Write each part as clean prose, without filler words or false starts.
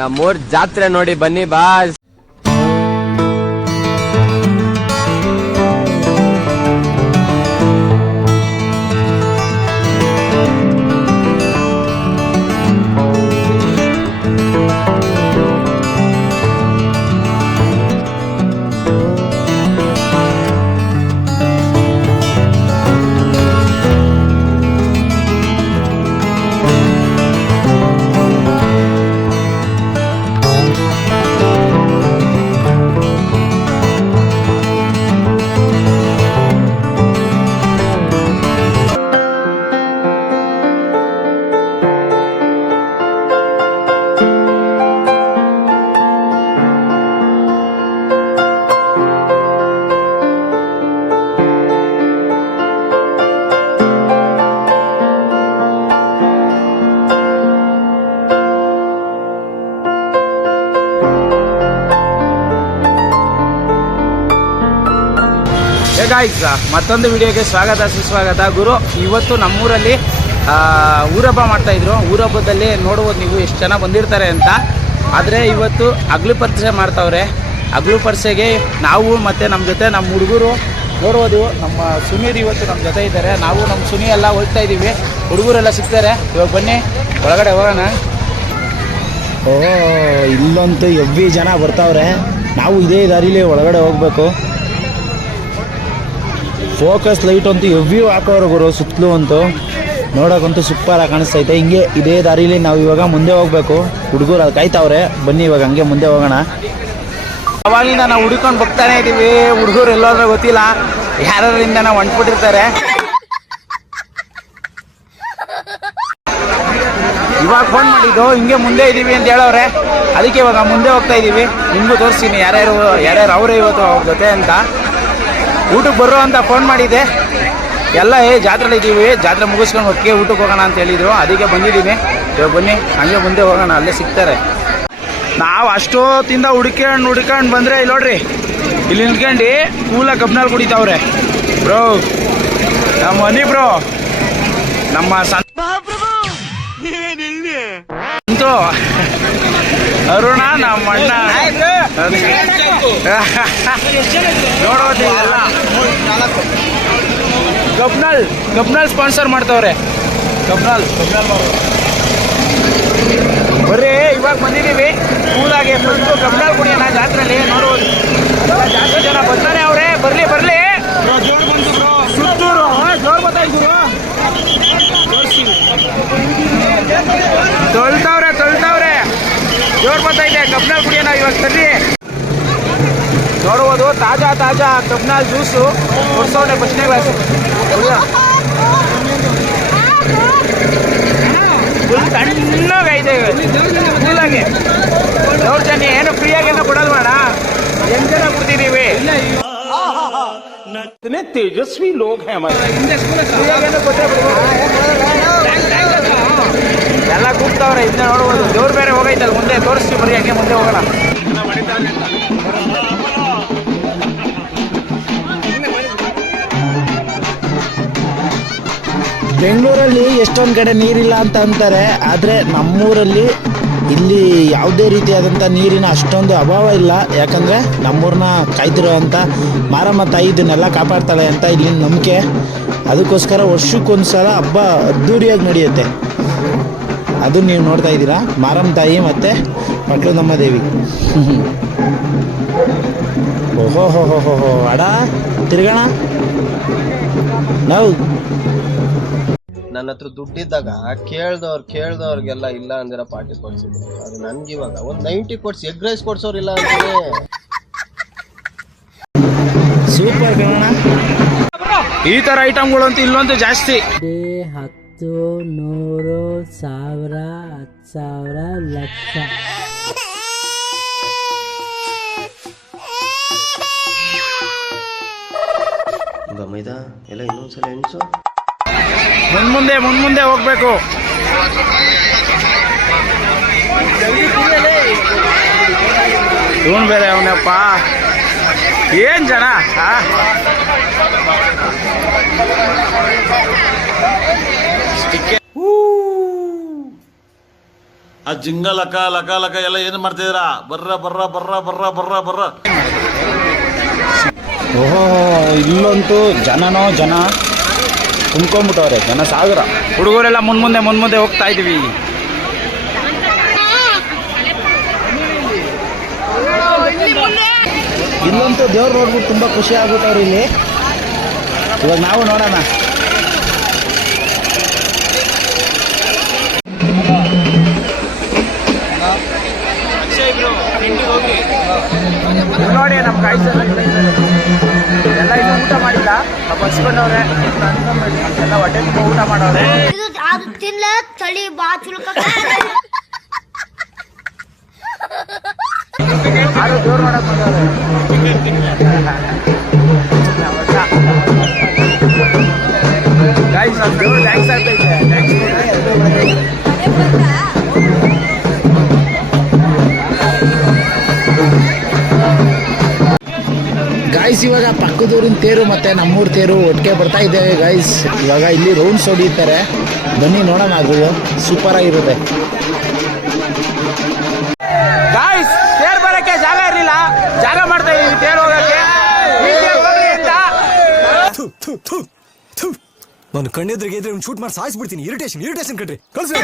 ನಮ್ಮೂರ್ ಜಾತ್ರೆ ನೋಡಿ ಬನ್ನಿ ಬಾಸ್. ಮತ್ತೊಂದು ವಿಡಿಯೋಗೆ ಸ್ವಾಗತ ಸುಸ್ವಾಗತ. ಗುರು, ಇವತ್ತು ನಮ್ಮೂರಲ್ಲಿ ಊರಹಬ್ಬ ಮಾಡ್ತಾಯಿದ್ರು. ಊರಹಬ್ಬದಲ್ಲಿ ನೋಡ್ಬೋದು ನೀವು ಎಷ್ಟು ಜನ ಬಂದಿರ್ತಾರೆ ಅಂತ. ಆದರೆ ಇವತ್ತು ಅಗ್ಲು ಪರಿಚಯ ಮಾಡ್ತಾವ್ರೆ. ಅಗ್ಲು ಪರಿಚೆಗೆ ನಾವು ಮತ್ತು ನಮ್ಮ ಜೊತೆ ನಮ್ಮ ಹುಡುಗರು ನೋಡ್ಬೋದು. ನಮ್ಮ ಸುನೀರ್ ಇವತ್ತು ನಮ್ಮ ಜೊತೆ ಇದ್ದಾರೆ. ನಾವು ನಮ್ಮ ಸುನಿ ಎಲ್ಲ ಹೋಗ್ತಾ ಇದ್ದೀವಿ. ಹುಡುಗರೆಲ್ಲ ಸಿಗ್ತಾರೆ. ಇವಾಗ ಬನ್ನಿ ಒಳಗಡೆ ಹೋಗೋಣ. ಇಲ್ಲಂತೂ ಎವ್ವಿ ಜನ ಬರ್ತಾವ್ರೆ. ನಾವು ಇದೇ ದಾರಿಲಿ ಒಳಗಡೆ ಹೋಗಬೇಕು. ಫೋಕಸ್ ಲೈಟ್ ಅಂತೂ ಎವ್ವಿ ಹಾಕೋರು ಗುರು, ಸುತ್ತಲೂ ಅಂತೂ ನೋಡೋಕ್ಕಂತೂ ಸೂಪರಾಗಿ ಕಾಣಿಸ್ತೈತೆ. ಹಿಂಗೆ ಇದೇ ದಾರಿಲಿ ನಾವು ಇವಾಗ ಮುಂದೆ ಹೋಗ್ಬೇಕು. ಹುಡುಗರು ಅದು ಕಾಯ್ತಾವ್ರೆ. ಬನ್ನಿ ಇವಾಗ ಹಂಗೆ ಮುಂದೆ ಹೋಗೋಣ. ಅವಾಗಿಂದ ನಾವು ಹುಡುಕೊಂಡು ಬರ್ತಾನೆ ಇದ್ದೀವಿ. ಹುಡುಗರು ಎಲ್ಲೋದ್ರೆ ಗೊತ್ತಿಲ್ಲ, ಯಾರಿಂದ ನಾವು ಹೊಂಟ್ಬಿಟ್ಟಿರ್ತಾರೆ. ಇವಾಗ ಫೋನ್ ಮಾಡಿದ್ದು ಹಿಂಗೆ ಮುಂದೆ ಇದ್ದೀವಿ ಅಂತ ಹೇಳೋರೆ. ಅದಕ್ಕೆ ಇವಾಗ ಮುಂದೆ ಹೋಗ್ತಾ ಇದ್ದೀವಿ. ನಿಮಗೂ ತೋರಿಸ್ತೀನಿ ಯಾರ್ಯಾರು ಅವರೇ ಇವತ್ತು ಅವ್ರ ಜೊತೆ ಅಂತ. ಊಟಕ್ಕೆ ಬರೋ ಅಂತ ಫೋನ್ ಮಾಡಿದ್ದೆ. ಎಲ್ಲ ಜಾತ್ರೆಲಿ ಇದ್ದೀವಿ, ಜಾತ್ರೆ ಮುಗಿಸ್ಕೊಂಡು ಹೊತ್ತಿಗೆ ಊಟಕ್ಕೆ ಹೋಗೋಣ ಅಂತ ಹೇಳಿದರು. ಅದಕ್ಕೆ ಬಂದಿದ್ದೀನಿ. ಇವಾಗ ಬನ್ನಿ ಹಂಗೆ ಮುಂದೆ ಹೋಗೋಣ, ಅಲ್ಲೇ ಸಿಗ್ತಾರೆ. ನಾವು ಅಷ್ಟೊತ್ತಿಂದ ಹುಡ್ಕೊಂಡು ಬಂದರೆ ಇಲ್ಲಿ ನೋಡ್ರಿ, ಇಲ್ಲಿ ನಿಂತ್ಕೊಂಡು ಕೂಲ ಕಬ್ನಲ್ಲಿ ಕುಡಿತಾವ್ರೆ ಬ್ರೋ. ನಮ್ಮ ಮನಿ ಬ್ರೋ, ನಮ್ಮ ಅಂತೂ ಅರುಣ, ನಮ್ಮ ಅಣ್ಣ ನೋಡೋದಿಲ್ಲ. ಕಬ್ನಲ್ ಸ್ಪಾನ್ಸರ್ ಮಾಡ್ತಾವ್ರೆ. ಕಬ್ನಲ್ ಬರ್ರಿ, ಇವಾಗ ಬಂದಿದ್ದೀವಿ ಕೂಲಾಗೆ. ಫುಲ್ಲು ಕಬ್ನಲ್ ಕುಡಿಯೋಣ ಜಾತ್ರೆಯಲ್ಲಿ. ನೋಡ್ಬೋದು ಜಾಸ್ತಿ ಜನ ಬರ್ತಾನೆ ಅವ್ರೆ. ಬರ್ಲಿ ಸುತ್ತೂರು ಜೋರು ಬರ್ತಾಯಿದ್ರು. ತೊಳ್ತಾವ್ರೆ ಜೋರು ಬರ್ತೈತೆ. ಕಬ್ನಲ್ ಕುಡಿಯೋಣ ಇವಾಗ. ಸರಿ ನೋಡ್ಬೋದು, ತಾಜಾ ಕಬ್ನಲ್ ಜ್ಯೂಸು ಕೊಡ್ಸೋಣೆ. ಫಸ್ಟ್ನೇ ಕ್ಲಾಸು ಫುಲ್ ತಣ್ಣಗೈತೆ ಕೂಲಾಗಿ. ನೋಡ್ತಾನೆ ಏನು ಫ್ರೀಯಾಗೇನೋ ಕೊಡಲ್ವಾಣ, ಹೆಂಗ್ ಜನ ಕೊಡ್ತಿದ್ದೀವಿ. ತೇಜಸ್ವಿ ಲೋಕ ಎಲ್ಲ ಕೂಗ್ತಾವ್ರೆ. ಹಿಂದೆ ನೋಡ್ಬೋದು, ದೇವ್ರು ಬೇರೆ ಹೋಗೈತಲ್ಲ. ಮುಂದೆ ತೋರಿಸ್ತೀವಿ, ಬರೀ ಹಂಗೆ ಮುಂದೆ ಹೋಗೋಣ. ಬೆಂಗಳೂರಲ್ಲಿ ಎಷ್ಟೊಂದು ಕಡೆ ನೀರಿಲ್ಲ ಅಂತ ಅಂತಾರೆ. ಆದರೆ ನಮ್ಮೂರಲ್ಲಿ ಇಲ್ಲಿ ಯಾವುದೇ ರೀತಿಯಾದಂಥ ನೀರಿನ ಅಷ್ಟೊಂದು ಅಭಾವ ಇಲ್ಲ. ಯಾಕಂದರೆ ನಮ್ಮೂರನ್ನ ಕಾಯ್ತಿರೋ ಅಂಥ ಮಾರಮ್ಮ ತಾಯಿ ಇದನ್ನೆಲ್ಲ ಕಾಪಾಡ್ತಾಳೆ ಅಂತ ಇಲ್ಲಿನ ನಂಬಿಕೆ. ಅದಕ್ಕೋಸ್ಕರ ವರ್ಷಕ್ಕೊಂದು ಸಲ ಹಬ್ಬ ಅದ್ದೂರಿಯಾಗಿ ನಡೆಯುತ್ತೆ. ಅದು ನೀವು ನೋಡ್ತಾ ಇದ್ದೀರಾ, ಮಾರಮ್ಮ ತಾಯಿ ಮತ್ತು ಪಟ್ಲದಮ್ಮ ದೇವಿ. ಓಹೋ ಅಡ ತಿರ್ಗೋಣ ನಾವು. ನನ್ನ ಹತ್ರ ದುಡ್ಡಿದ್ದಾಗ ಕೇಳ್ದವ್ರಿಗೆಲ್ಲ ಇಲ್ಲ ಅಂದಿರ ಪಾರ್ಟಿ ಕೊಡ್ಸಿದ್ರು. ಅದು ನನ್ಗೆ ಇವಾಗ ಒಂದು 90 ಕೊಡ್ಸಿ ಎಗ್ ರೈಸ್ ಕೊಡ್ಸೋರಿಲ್ಲ ಅಂತಾನೆ. ಸೂಪರ್ ಕಣ. ಈ ತರ ಐಟಮ್ಗಳು ಅಂತ ಇಲ್ಲಂತೂ ಜಾಸ್ತಿ. 10, 100, 1000, 10,000, ಲಕ್ಷ. ಮೈದಾ ಎಲ್ಲ ಇನ್ನೊಂದ್ಸಲ ಎಣ್ಸು. ಮುಂದೆ ಹೋಗ್ಬೇಕು. ಇವನು ಬೇರೆ ಅವನಪ್ಪ. ಏನ್ ಜನ. ಆ ಜಿಂಗ ಲಕ ಲಕ ಲಕ ಎಲ್ಲ ಏನು ಮಾಡ್ತಿದ್ದೀರಾ? ಬರ್ರ ಬರ್ರ ಬರ್ರ ಬರ್ರ ಬರ್ರ ಬರ್ರ. ಓಹೋ, ಇಲ್ಲಂತೂ ಜನನೋ ಜನ ತುಂಬ್ಕೊಂಡ್ಬಿಟ್ಟವ್ರೆ, ಜನ ಸಾಗರ. ಹುಡುಗರೆಲ್ಲ ಮುಂದೆ ಹೋಗ್ತಾ ಇದೀವಿ. ಇಲ್ಲಂತೂ ದೇವ್ರು ನೋಡ್ಬಿಟ್ಟು ತುಂಬ ಖುಷಿ ಆಗ್ಬಿಟ್ಟವ್ರು ಇಲ್ಲಿ. ಇವಾಗ ನಾವು ನೋಡೋಣ. ನೋಡಿ ನಮ್ಮ ಗಾಯ್ಸ್ ಎಲ್ಲ ಇನ್ನೂ ಊಟ ಮಾಡಿಲ್ಲ, ಬಸ್ಕೊಂಡವ್ರೆ ಎಲ್ಲ ಹೊಟ್ಟೆ ತುಂಬ ಊಟ ಮಾಡವ್ರೆ. ಅದು ತಿನ್ಲ ತಳಿ ಬಾ ಚುಲ್ಕ ಯಾರು ಜೋರು ಮಾಡಕ್ ಬಂದವ್ರೆ. ಗಾಯ್ಸ್ ಥ್ಯಾಂಕ್ಸ್ ಆಗ್ತೈತೆ. ಗಾಯ್ಸ್ ಇವಾಗ ಪಕ್ಕದೂರಿನ ತೇರು ಮತ್ತೆ ನಮ್ಮೂರ್ ತೇರು ಒಟ್ಟಿಗೆ ಬರ್ತಾ ಇದ್ದೇವೆ ಗಾಯ್ಸ್. ಇವಾಗ ಇಲ್ಲಿ ರೌಂಡ್ಸ್ ಹೊಡಿತಾರೆ, ಬನ್ನಿ ನೋಡೋಣ. ಅದು ಸೂಪರ್ ಆಗಿರುತ್ತೆ ಗಾಯ್ಸ್. ತೇರು ಬರಕ್ಕೆ ಜಾಗ ಇರಲಿಲ್ಲ, ಜಾಗ ಮಾಡ್ತಾ ಇದೀವಿ ತೇರು ಹೋಗಕ್ಕೆ. ನಾನು ಕಣ್ಣೆದ್ರಿಗೆ ಇದ್ರೆ ಶೂಟ್ ಮಾಡಿ ಸಾಯಿಸ್ಬಿಡ್ತೀನಿ. ಇರಿಟೇಷನ್ ಕಣ್ರಿ, ಕಳ್ಸಿ.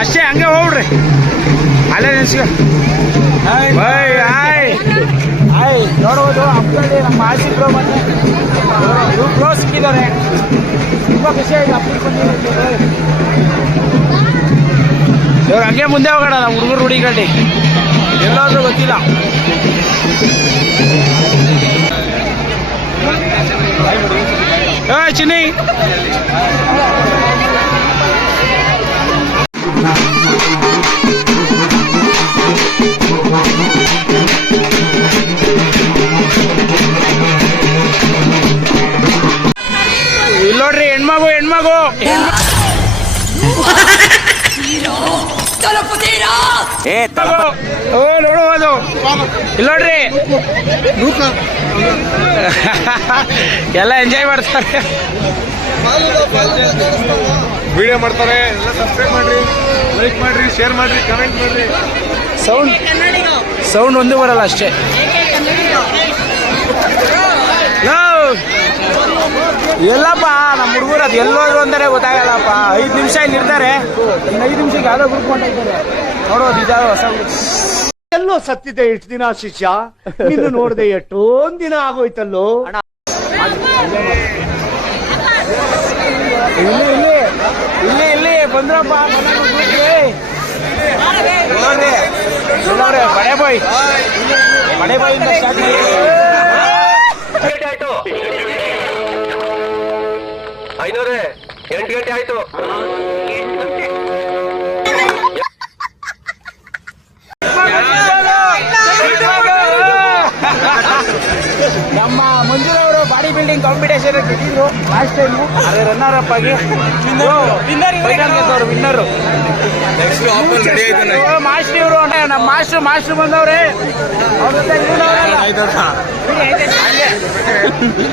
ಅಷ್ಟೇ, ಹಂಗೆ ಹೋಗ್ಬಿಡ್ರಿ. ಅಲ್ಲೇ ನಿಲ್ಸ್ಕೊ. ನೋಡ್ಬೋದು ಹಬ್ಬದಲ್ಲಿ ನಮ್ಮ ಆಶಿಬ್ರು ಮತ್ತೆ ಇವ್ರು ಸಿಕ್ಕಿದ್ದಾರೆ. ತುಂಬ ಖುಷಿಯಾಗಿ ಹಬ್ಬಕ್ಕೆ ಬಂದಿದ್ದಾರೆ. ಇವ್ರು ಹಂಗೆ ಮುಂದೆ ಹೋಗೋಣ. ನಾವು ಹುಡುಗರು ಹುಡುಗಲ್ಲಿ ಎಲ್ಲಾದ್ರೂ ಗೊತ್ತಿಲ್ಲ. ಚಿನ್ನಿ ಇಲ್ಲಿ ನೋಡ್ರಿ, ಹೆಣ್ಮಗು ನೋಡುವುದು. ಇಲ್ಲಿ ನೋಡ್ರಿ, ಎಲ್ಲ ಎಂಜಾಯ್ ಮಾಡ್ತಾರೆ, ವಿಡಿಯೋ ಮಾಡ್ತಾರೆ. ಎಲ್ಲ ಸಬ್ಸ್ಕ್ರೈಬ್ ಮಾಡ್ರಿ, ಲೈಕ್ ಮಾಡ್ರಿ, ಶೇರ್ ಮಾಡ್ರಿ, ಕಮೆಂಟ್ ಮಾಡ್ರಿ. ಸೌಂಡ್ ಒಂದು ಬರಲ್ಲ ಅಷ್ಟೇ. ಎಲ್ಲಪ್ಪ ನಮ್ಮ ಹುಡುಗರು ಅದು ಎಲ್ಲೋದ್ರು ಅಂದರೆ ಗೊತ್ತಾಗಲ್ಲಪ್ಪ. 5 ನಿಮಿಷ ಇಲ್ಲಿ ಇರ್ತಾರೆ, ಇನ್ನು 5 ನಿಮಿಷಕ್ಕೆ ಯಾವುದೋ ಗ್ರೂಪ್ ಹೊಂಟಿದ್ದಾರೆ. ನೋಡೋದು ಇದಾವೆ ಹೊಸ. ಎಲ್ಲೋ ಸತ್ತಿದ್ದೆ ಎಷ್ಟು ದಿನ ಶಿಷ್ಯ, ನಿನ್ನ ನೋಡದೆ ಎಷ್ಟೊಂದ್ ದಿನ ಆಗೋಯ್ತಲ್ಲೋ. ಇಲ್ಲಿ ಬಂದ್ರಪ್ಪ. ನೋಡ್ರಿ ಬಡೆ ಬಾಯಿಂದ ಸ್ಟಾರ್ಟ್ ಮಾಡಿ. ಐನೂರೇ 8 ಗಂಟೆ ಆಯ್ತು. ನಮ್ಮ ಮಂಜುರವರು ಬಾಡಿ ಬಿಲ್ಡಿಂಗ್ ಕಾಂಪಿಟೇಷನ್ ಗೆದ್ದಿದ್ರು ಲಾಸ್ಟ್ ಟೈಮ್. ಅದೇ ರನ್ನರ್ ಅಪ್ ಆಗಿ ವಿನ್ನರು. ಮಾಸ್ಟರ್ ಇವರು ನಮ್ಮ ಮಾಸ್ಟರ್ ಬಂದವ್ರೆ.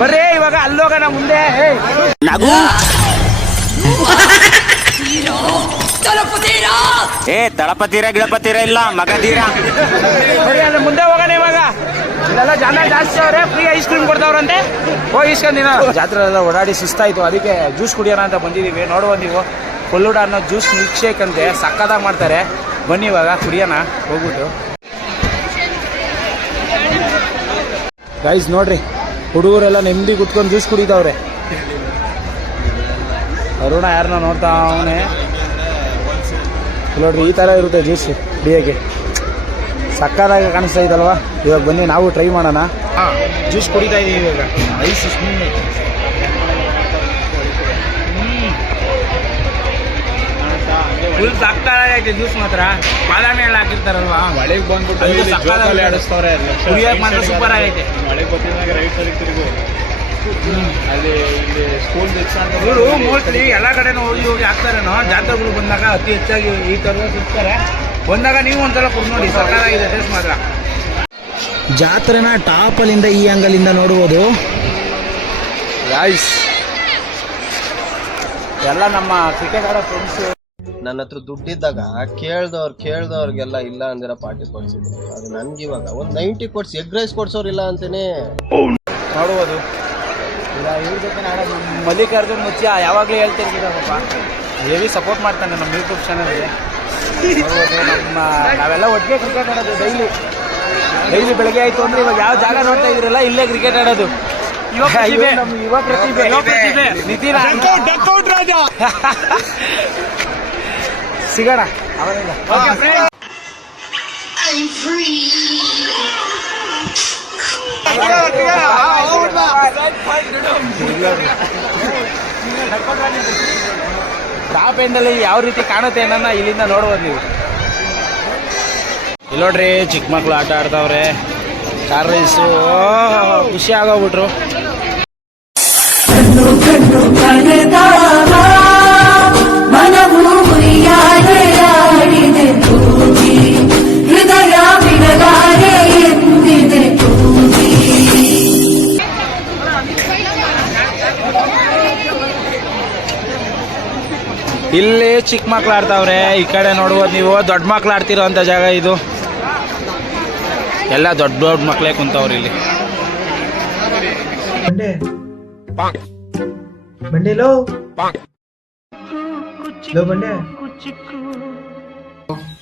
ಬರ್ರಿ ಇವಾಗ ಅಲ್ಲೋಗೋಣ ಮುಂದೆ. ಏ ತಳಪತೀರ ಗಿಳಪತೀರ ಇಲ್ಲ ಮಗದೀರ. ನೋಡಿ ಅಲ್ಲಿ ಮುಂದೆ ಹೋಗೋಣ ಇವಾಗ. ಇಲ್ಲೆಲ್ಲ ಜನ ಜಾಸ್ತಿ ಅವ್ರೆ, ಫ್ರೀ ಐಸ್ ಕ್ರೀಮ್ ಕೊಡ್ತಾವ್ರಂತೆ. ಹೋಗಿ ಇಸ್ಕೊಂಡಿನ. ಜಾತ್ರೆ ಎಲ್ಲ ಓಡಾಡಿ ಸುಸ್ತಾಯ್ತು, ಅದಕ್ಕೆ ಜ್ಯೂಸ್ ಕುಡಿಯೋಣ ಅಂತ ಬಂದಿದ್ದೀವಿ. ನೋಡುವ ನೀವು, ಫುಲ್ಲುಡ ಅನ್ನೋ ಜ್ಯೂಸ್ ಮಿಲ್ಕ್ ಶೇಕ್ ಅಂತೆ, ಸಕ್ಕದಾಗಿ ಮಾಡ್ತಾರೆ. ಬನ್ನಿ ಇವಾಗ ಕುಡಿಯೋಣ ಹೋಗ್ಬಿಟ್ಟು. ಗೈಸ್ ನೋಡ್ರಿ, ಹುಡುಗರೆಲ್ಲ ನೆಮ್ಮದಿ ಕುತ್ಕೊಂಡು ಜ್ಯೂಸ್ ಕುಡಿತಾವ್ರೆ. ಅರುಣ ಯಾರನ್ನ ನೋಡ್ತಾ ಅವನೇ. ನೋಡ್ರಿ, ಈ ಥರ ಇರುತ್ತೆ ಜ್ಯೂಸ್ ಕುಡಿಯೋಕ್ಕೆ, ಸಕ್ಕದಾಗಿ ಕಾಣಿಸ್ತಾ ಇದಲ್ವಾ. ಇವಾಗ ಬನ್ನಿ ನಾವು ಟ್ರೈ ಮಾಡೋಣ. ಜ್ಯೂಸ್ ಕುಡಿತಾ ಇದೀವಿ ಇವಾಗ. ಐಸ್ ಸುಮ್ಮನೆ ಫುಲ್ ಸಕ್ಕದಾಗೈತೆ ಜ್ಯೂಸ್ ಮಾತ್ರ. ಬಾದಾಮಿ ಎಲ್ಲ ಹಾಕಿರ್ತಾರಲ್ವಾ, ಮಳೆಗೆ ಬಂದ್ಬಿಟ್ಟು ಆಡಿಸ್ತವ್ರೆ. ಕುಡಿಯೋಕೆ ಮಾತ್ರ ಸೂಪರ್ ಆಗೈತೆ. ಮಳೆಗೆ ಗೊತ್ತಿದ್ದಾಗ ರೈಟ್ ಸೈಡ್ ತಿರುಗು. ಅಲ್ಲಿ ಇಲ್ಲಿ ಸ್ಕೂಲ್ ಇವರು ಮೋಸ್ಟ್ಲಿ ಎಲ್ಲ ಕಡೆನೂ ಹೋಗಿ ಹೋಗಿ ಹಾಕ್ತಾರೇನೋ. ಜಾತ್ರೆಗಳು ಬಂದಾಗ ಅತಿ ಹೆಚ್ಚಾಗಿ ಈ ಥರ ಸಿಗ್ತಾರೆ. ಬಂದಾಗ ನೀವು ಒಂದ್ಸಲ ಕುಡಿದು ನೋಡಿ, ಸಕ್ಕದಾಗಿದೆ ಟೇಸ್ಟ್ ಮಾತ್ರ. ಜಾತ್ರೆನ ಟಾಪಲ್ಲಿಂದ ಈ ಆಂಗಲಿಂದ ನೋಡ್ಬೋದು. ಗಾಯ್ಸ್ ಎಲ್ಲ ನಮ್ಮ ಕ್ರಿಕೆಟ್ ಆಡೋ ಫ್ರೆಂಡ್ಸು. ನನ್ನ ಹತ್ರ ದುಡ್ಡಿದ್ದಾಗ ಕೇಳ್ದವ್ರಿಗೆಲ್ಲ ಇಲ್ಲ ಅಂದಿರೋ ಪಾರ್ಟಿ ಕೊಡ್ಸಿದ್ರು. ಅದು ನನ್ಗಿವಾಗ ಒಂದು 90 ಕೊಡ್ಸಿ ಎಗ್ ರೈಸ್ ಕೊಡ್ಸೋರು ಇಲ್ಲ ಅಂತೇನೆ ನೋಡ್ಬೋದು. ಇಲ್ಲ ಇವ್ರ ಜೊತೆ ಆಡೋದು ನಮ್ಮ ಮಲ್ಲಿಕಾರ್ಜುನ್ ಮುಚ್ಚ ಯಾವಾಗಲೂ ಹೇಳ್ತಿರ್ತೀರಪ್ಪ, ಹೆವಿ ಸಪೋರ್ಟ್ ಮಾಡ್ತಾನೆ ನಮ್ಮ ಯೂಟ್ಯೂಬ್ ಚಾನಲ್ಗೆ. ನೋಡ್ಬೋದು, ನಾವೆಲ್ಲ ಒಟ್ಟಿಗೆ ಕ್ರಿಕೆಟ್ ಆಡೋದು ಡೈಲಿ ಬೆಳಗ್ಗೆ ಆಯಿತು ಅಂದರೆ ಇವಾಗ ಯಾವ ಜಾಗ ನೋಡ್ತಾ ಇದ್ರಲ್ಲ, ಇಲ್ಲೇ ಕ್ರಿಕೆಟ್ ಆಡೋದು. ಯುವ ಪ್ರತಿಭೆ ನಿತಿನ್ ಸಿಗೋಣ ಅವರಿಂದ. ಟಾಪ್ ಎಂಡಲ್ಲಿ ಯಾವ ರೀತಿ ಕಾಣುತ್ತೆ ಅನ್ನೋನ್ನ ಇಲ್ಲಿಂದ ನೋಡ್ಬೋದು ನೀವು. ಇಲ್ಲಿ ನೋಡ್ರಿ, ಚಿಕ್ಕ ಮಕ್ಳು ಆಟ ಆಡ್ತಾವ್ರೆ. ಕಾರ್ ರೈಸು ಖುಷಿ ಆಗೋಗ್ಬಿಟ್ರು. ಇಲ್ಲಿ ಚಿಕ್ಕ ಮಕ್ಳು ಆಡ್ತಾವ್ರೆ. ಈ ಕಡೆ ನೋಡ್ಬೋದು ನೀವು, ದೊಡ್ಡ ಮಕ್ಳು ಆಡ್ತಿರೋ ಅಂತ ಜಾಗ ಇದು. ಎಲ್ಲ ದೊಡ್ಡ ದೊಡ್ಡ ಮಕ್ಳೇ ಕುಂತವ್ರು ಇಲ್ಲಿ. ಬಂಡೆಲೋ ಬಂಡೆ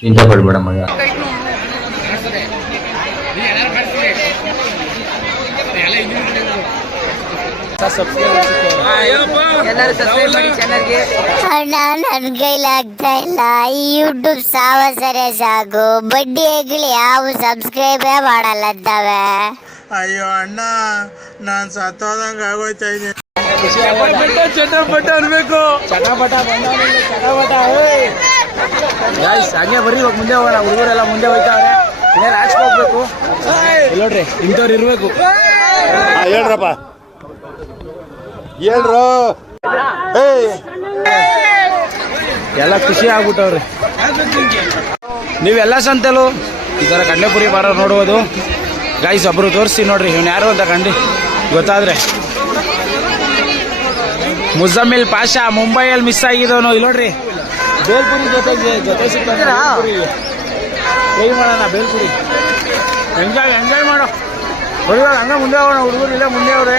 ಚಿಂತೆ ಪಡ್ಬೇಡ ಮಗ. ಅಣ್ಣ ನನ್ ಕೈಲಾಗ್ತಾ ಇಲ್ಲ. ಈ ಯೂಟ್ಯೂಬ್ ಸಾವಸರೆ ಸಾಕು, ಬಡ್ಡಿ ಹೆಗ್ಲಿ ಯಾವ ಸಬ್ಸ್ಕ್ರೈಬೇ ಮಾಡಲ್ಲದ್ದಾವೆ. ಅಯ್ಯೋ ಅಣ್ಣ, ನಾನ್ ಸತ್ತೋದಂಗ ಆಗೋಯ್ತಾ ಇದ್ದೀನಿ. ಚಟಪಟ ಅನ್ಬೇಕು. ಚಟಪಟ ಹಂಗೆ ಬರ್ರಿ, ಇವಾಗ ಮುಂದೆ ಹೋಗೋಣ. ಹುಡುಗರೆಲ್ಲ ಮುಂದೆ ಹೋಗ್ತಾವ್ರೆ, ಇನ್ನೇನು ಆಚೆ ಹೋಗ್ಬೇಕು. ನೋಡ್ರಿ, ಇಂಥವ್ರು ಇರ್ಬೇಕು. ಹೇಳ್ರಪ್ಪ, ಹೇಳ್ರು. ಎಲ್ಲ ಖುಷಿ ಆಗ್ಬಿಟ್ಟವ್ರಿ. ನೀವೆಲ್ಲ ಸಂತೆಲು ಈ ಥರ ಕಡ್ಲೆಪುರಿ ಬಾರ ನೋಡ್ಬೋದು. ಗೈಸ್ ಒಬ್ರು ತೋರಿಸಿ ನೋಡ್ರಿ, ಇವ್ನು ಯಾರು ಅಂತ ಕಂಡು ಗೊತ್ತಾದ್ರೆ. ಮುಜಮ್ಮಿಲ್ ಪಾಷಾ ಮುಂಬೈಯಲ್ಲಿ ಮಿಸ್ ಆಗಿದ್ದವನು. ಇಲ್ಲಿ ನೋಡ್ರಿ, ಬೇಲ್ಪುರಿ ಜೊತೆ ಸಿಗ್ತಾನೆ. ಟ್ರೈ ಮಾಡೋಣ ಬೇಲ್ಪುರಿ. ಎಂಜಾಯ್ ಮಾಡೋ. ಹುಡುಗರು ಹಂಗೆ ಮುಂದೆ ಹೋಗೋಣ. ಹುಡುಗರು ಇಲ್ಲೇ ಮುಂದೆ ಅವ್ರೆ.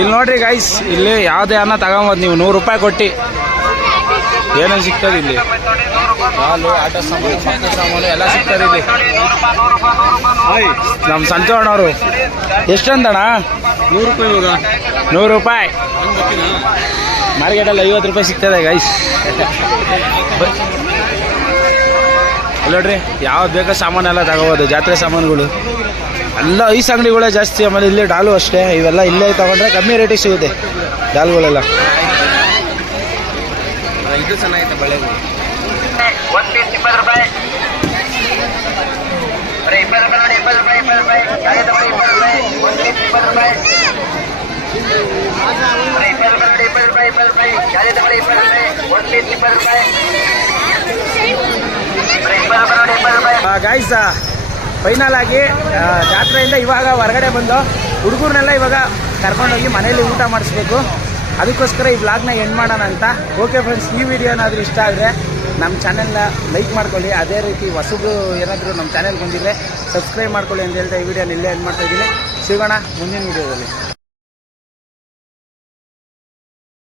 ಇಲ್ಲಿ ನೋಡ್ರಿ ಗೈಸ್, ಇಲ್ಲಿ ಯಾವುದೇ ಅನ್ನ ತಗೊಂಬೋದು ನೀವು 100 ರೂಪಾಯಿ ಕೊಟ್ಟು. ಏನೇನು ಸಿಗ್ತದೆ ಇಲ್ಲಿ? ಹಾಲು, ಆಟ ಸಾಮಾನು, ಮಕ್ಕಳ ಸಾಮಾನು ಎಲ್ಲ ಸಿಗ್ತದೆ ಇಲ್ಲಿ. ನಮ್ಮ ಸಂತೋಷಣ್ಣವರು ಎಷ್ಟಂದಣ್ಣ? 100 ರೂಪಾಯಿ ಇವಾಗ. 100 ರೂಪಾಯಿ. ಮಾರ್ಕೆಟಲ್ಲಿ 50 ರೂಪಾಯಿ ಸಿಗ್ತದೆ ಗೈಸ್. ನೋಡ್ರಿ, ಯಾವ್ದು ಬೇಕೋ ಸಾಮಾನೆಲ್ಲ ತಗೋಬೋದು. ಜಾತ್ರೆ ಸಾಮಾನುಗಳು ಎಲ್ಲ ಐಸ್ ಅಂಗಡಿಗಳೇ ಜಾಸ್ತಿ. ಆಮೇಲೆ ಇಲ್ಲೇ ಡಾಲು ಅಷ್ಟೇ. ಇವೆಲ್ಲ ಇಲ್ಲೇ ತಗೊಂಡ್ರೆ ಕಮ್ಮಿ ರೇಟಿಗೆ ಸಿಗುತ್ತೆ ಡಾಲ್ಗಳೆಲ್ಲ. ಇದು ಚೆನ್ನಾಗಿದೆ ಬಳೆಗಳು. 20 ರೂಪಾಯಿ. 20 ರೂಪಾಯಿ. ಗಾಯ್ಸ್, ಫೈನಲ್ ಆಗಿ ಜಾತ್ರೆಯಿಂದ ಇವಾಗ ಹೊರಗಡೆ ಬಂದು ಹುಡುಗರನ್ನೆಲ್ಲ ಇವಾಗ ಕರ್ಕೊಂಡೋಗಿ ಮನೇಲಿ ಊಟ ಮಾಡಿಸ್ಬೇಕು. ಅದಕ್ಕೋಸ್ಕರ ಈ ವ್ಲಾಗ್ನ ಎಂಡ್ ಮಾಡೋಣ ಅಂತ. ಓಕೆ ಫ್ರೆಂಡ್ಸ್, ಈ ವಿಡಿಯೋ ಏನಾದರೂ ಇಷ್ಟ ಆದರೆ ನಮ್ಮ ಚಾನೆಲ್ನ ಲೈಕ್ ಮಾಡ್ಕೊಳ್ಳಿ. ಅದೇ ರೀತಿ ಹೊಸಬ್ರು ಏನಾದರೂ ನಮ್ಮ ಚಾನೆಲ್ ಬಂದಿದ್ರೆ ಸಬ್ಸ್ಕ್ರೈಬ್ ಮಾಡ್ಕೊಳ್ಳಿ ಅಂತ ಹೇಳ್ತಾ ಈ ವಿಡಿಯೋನ ಇಲ್ಲೇ ಎಂಡ್ ಮಾಡ್ತಾ ಇದ್ದೀನಿ. ಸಿಗೋಣ ಮುಂದಿನ ವಿಡಿಯೋದಲ್ಲಿ.